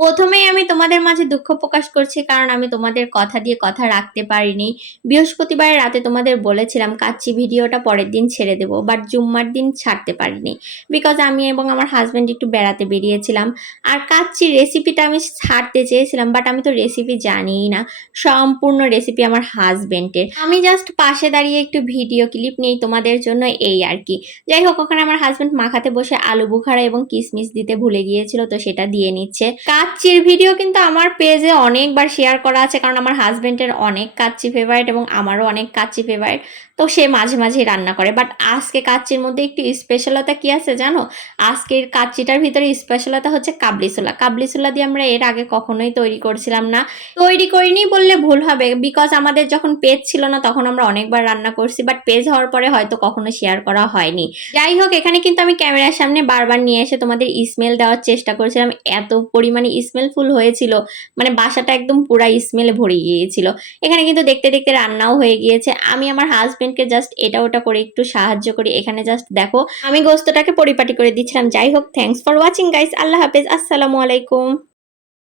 প্রথমেই আমি তোমাদের মাঝে দুঃখ প্রকাশ করছি, কারণ আমি তোমাদের কথা দিয়ে কথা রাখতে পারিনি। বৃহস্পতিবার রাতে তোমাদের বলেছিলাম কাচ্চি ভিডিওটা পরের দিন ছেড়ে দেবো, বাট জুম্মার দিন ছাড়তে পারিনি, বিকজ আমি এবং আমার হাজব্যান্ড একটু বেড়াতে বেরিয়েছিলাম। আর কাচ্চির রেসিপিটা আমি ছাড়তে চেয়েছিলাম, বাট আমি তো রেসিপি জানিই না। সম্পূর্ণ রেসিপি আমার হাজব্যান্ডের, আমি জাস্ট পাশে দাঁড়িয়ে একটু ভিডিও ক্লিপ নেই তোমাদের জন্য, এই আর কি। যাই হোক, ওখানে আমার হাজব্যান্ড মাখাতে বসে আলু বুখারা এবং কিশমিশ দিতে ভুলে গিয়েছিল, তো সেটা দিয়ে নিচ্ছে। কাচ্চির ভিডিও কিন্তু আমার পেজে অনেকবার শেয়ার করা আছে, কারণ আমার হাজবেন্ডের অনেক কাচ্চি ফেভারিট এবং আমারও অনেক কাচ্চি ফেভারিট। তো সে মাঝে মাঝে রান্না করে, বাট আজকে কাচ্চির মধ্যে একটু স্পেশালতা কি আছে জানো? আজকের কাচ্চিটার ভিতরে স্পেশালতা হচ্ছে কাবলি ছোলা। কাবলি ছোলা দিয়ে আমরা এর আগে কখনোই তৈরি করছিলাম না, তৈরি করিনি বললে ভুল হবে, বিকজ আমাদের যখন পেজ ছিল না তখন আমরা অনেকবার রান্না করছি, বাট পেজ হওয়ার পরে হয়তো কখনো শেয়ার করা হয়নি। যাই হোক, এখানে কিন্তু আমি ক্যামেরার সামনে বারবার নিয়ে এসে তোমাদের স্মেল দেওয়ার চেষ্টা করেছিলাম, এত পরিমাণে স্মেলফুল হয়েছিল, মানে বাসাটা একদম পুরা স্মেলে ভরে গিয়েছিল। এখানে কিন্তু দেখতে দেখতে রান্নাও হয়ে গিয়েছে। আমি আমার হাজবেন্ডকে জাস্ট এটা ওটা করে একটু সাহায্য করি। এখানে জাস্ট দেখো আমি গোস্তটাকে পরিপাটি করে দিচ্ছিলাম। যাই হোক, থ্যাংকস ফর ওয়াচিং গাইস। আল্লাহ হাফেজ, আসসালামু আলাইকুম।